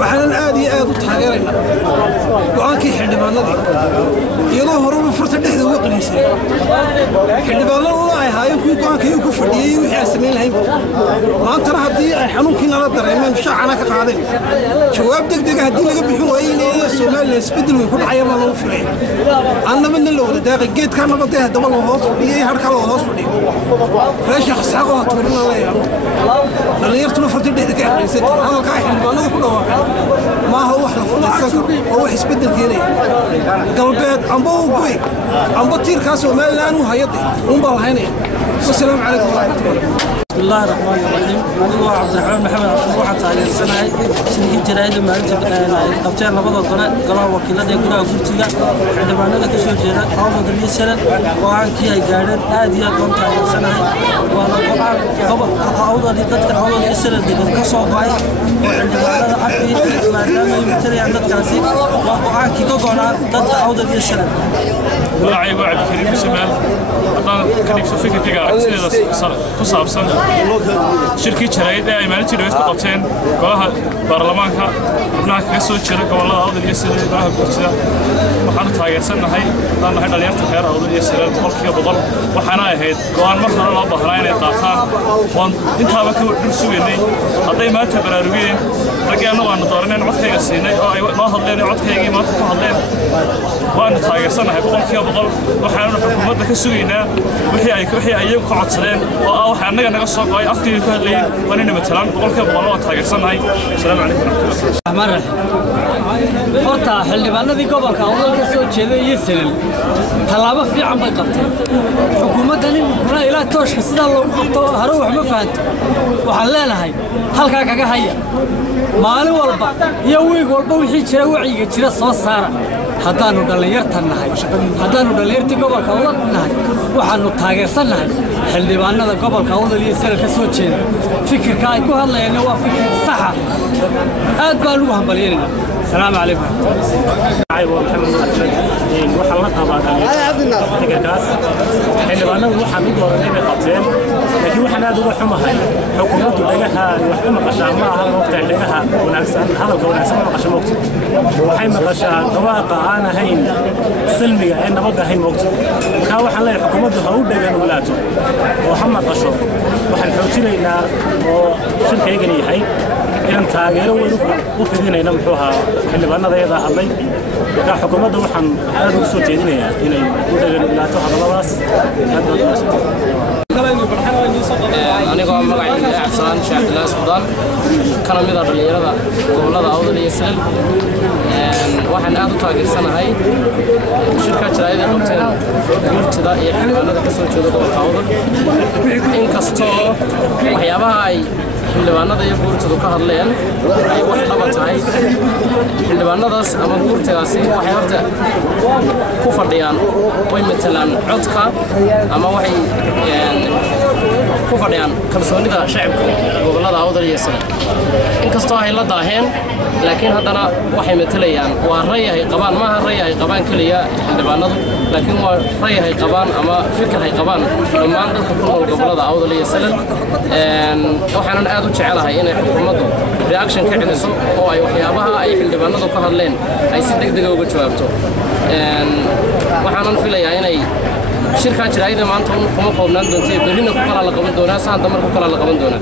waxaan aad iyo aad u taageeraynaa go'aankii xildhibaanadii iyadoo horeba furta dhexda uga qaniisay xildhibaanaduna ay ahaayeen kuwii go'aankii ku fadhiyey wixii aan samayn lahayn maantana haddii ay xanuunkii nala dareemeen shaacana ka qaadeen jawaab degdega haddii laga bixin waayey inay Soomaaliya isbedel weyn ku dhacaya ma lagu filay annabadna la wada daaqay geedka nabadda haddaba loo hoos fadhiyey harka loo hoos fadhiyo reesha xisaaqa waa tuurina leeyahay dhalinyartuna furta dhexda ka qaniisay hadalka xildhibaanada ku dhawaaqay ma aha wax la fulaysan karo oo wax isbedel keenaya galbeed amba goy amba tiirkaas Soomaaliland uu hay'ad baa lahaynaya والسلام عليكم ورحمة الله. بسم الله الرحمن الرحيم. أنا عبد الرحمن محمد واحد تاجر سنة شركة جرائد ما قبتين لبضة قناة وكيلة يقولها قلتيها عندما أنا كشوف جرائد أول دليل سنة وعن كي جارد هذه قناة تاجر سنة وأنا قبل أول دليل سنة دي كسر باي وعندما أنا أحكي ما دام يمتلي عند كاسي وعن كي قناة أول دليل سنة. والله عيب عبد الكريم سمال أنا كنيك سوفيك كذا كصابسن شركة جرائد أي مالتي لويس قطعتين قالها برلمانها هناك كسر شركة والله هذا اليسير قالها بقصة وحنا تاجرنا هاي أنا هذا اللي يرتفع هذا اليسير بقولك بضل وحنا هيد قان مرة الله بحرين قاطان وان أنت هذا كل رسويني هذا ما تبرروين رجعنا وأنا دارنا نعطي السنة ما هذلين نعطي ما تفهلين وأنا تاجرنا هاي بقولك بضل وحنا حكومة كسوينا وحي أيام قعدتين وحنا نقص قاي أفتي كهلين وأنا مثلاً بقولك بضل تاجرنا هاي السلام عليكم ورحمة الله. horta xildhibaanadii gobolka awdal ka soo jeeday Yeesel talaabo fiican bay qabtay xukuumadani kuna ilaa tooshka sida loo qabto haro wax ma fahanto waxaan leenahay halka kaga haya maalin walba iyo wiig walba wixii jira waciga jira soo saara haddaanu dhalinyartii gobolka awdal nahay waxaanu taageersanahay xildhibaanada gobolka awdal Yeesel ka soo jeeda fikirka ay ku hadlayeen waa fikir sax ah aad baan ugu hambalyeynaa. السلام عليكم. أيوة محمد أحمد وحلا طبعا. كاس. إحنا بنا نروح عند دورنا بقتين لكن وحنا دور حمى هاي حكومة دجاها وحنا قشع معها مقطع دجاها ونعكس هذا كون عكس ما قشع مقطع وحنا قشع واقع أنا هين سلمية إن بدأ هين مقطع كوا حلا حكومة هؤلاء دجانا ولاته وحنا قشع وحنا حوتينا إلى وشركة يجني هاي إن تاجروا وفينا إن محوها xildhibaanada ayada hadlay ka xukuumadda waxaan aad ugu soo jeedinayaa inay u dhaganaato hadalladaas anigoo magacayga Cabsan Sheekh Abdullah Sudan kana mid ah dhalinyarada gobolada Awdal iyo Yeesel waxaan aad u taageersanahay shirkadda jaraa'id ee qabteen gurtida iyo xildhibaanada ka soo jeeda gobolka Awdal inkastoo waxyaabaha ay xildhibaanada iyo gurtidu ka hadleen ay wax dhaba tahay xildhibaanadaas ama gurtidaasi waxay horta ku fadhiyaan way matalaan codka ama waxay ku fadhiyaan kalsoonida shacabka gobolada Awdal iyo Yeesel inkastoo ay la daaheen laakiin haddana waxay matalayaan waa rayahay qabaan ma aha rayahay qabaan kaliya xildhibaanadu laakiin waa rayahay qabaan ama fikir ay qabaan dhammaan dadka ku nool gobolada Awdal iyo Yeesel waxaan aad u jecelahay inay xukuumaddu reaction ka celiso oo ay waxyaabaha ay xildhibaanadu ka hadleen ay si degdeg ah uga jawaabto waxaan filayaa inay shirka jaraa'id maanta kuma qoobnaan doonto berrina ku kala la qaban doonaa saan damar ku kala la qaban doonaa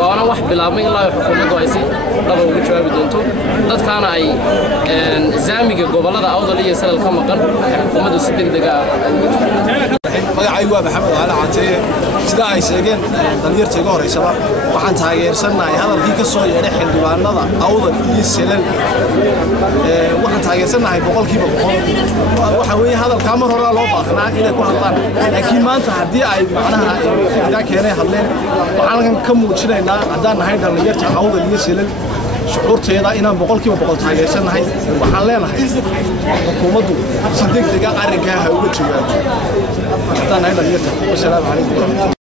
waana wax bilaabmay ilaa xukuumaddu ay si dhaba uga jawaabi doonto dadkaana ay zaamiga gobolada Awdal iyo Yeesel ka maqan xukuumaddu si degdeg ah magacaygu waa maxamed walaal cateeye sida ay sheegeen dhalinyarta iga horeysaba waxaan taageersanahay hadalkii ka soo yeedhay xildhibaanada Awdal iyo Yeesel waxaan taageersanahay boqolkiiba boqol waxa weeye hadalka mar hore loo baahnaa inay ku hadlaan laakiin maanta haddii ay macnaha fikirka keenay hadleen waxaan ka muujinaynaa haddaan nahay dhalinyarta Awdal iyo Yeesel shucuurteeda inaan boqolkiiba boqol taageersanahay waxaan leenahay xukuumaddu si degdeg ah arrinka ha uga jawaabto haddaan nahay dhalinyarta. Wassalaamu calaykum.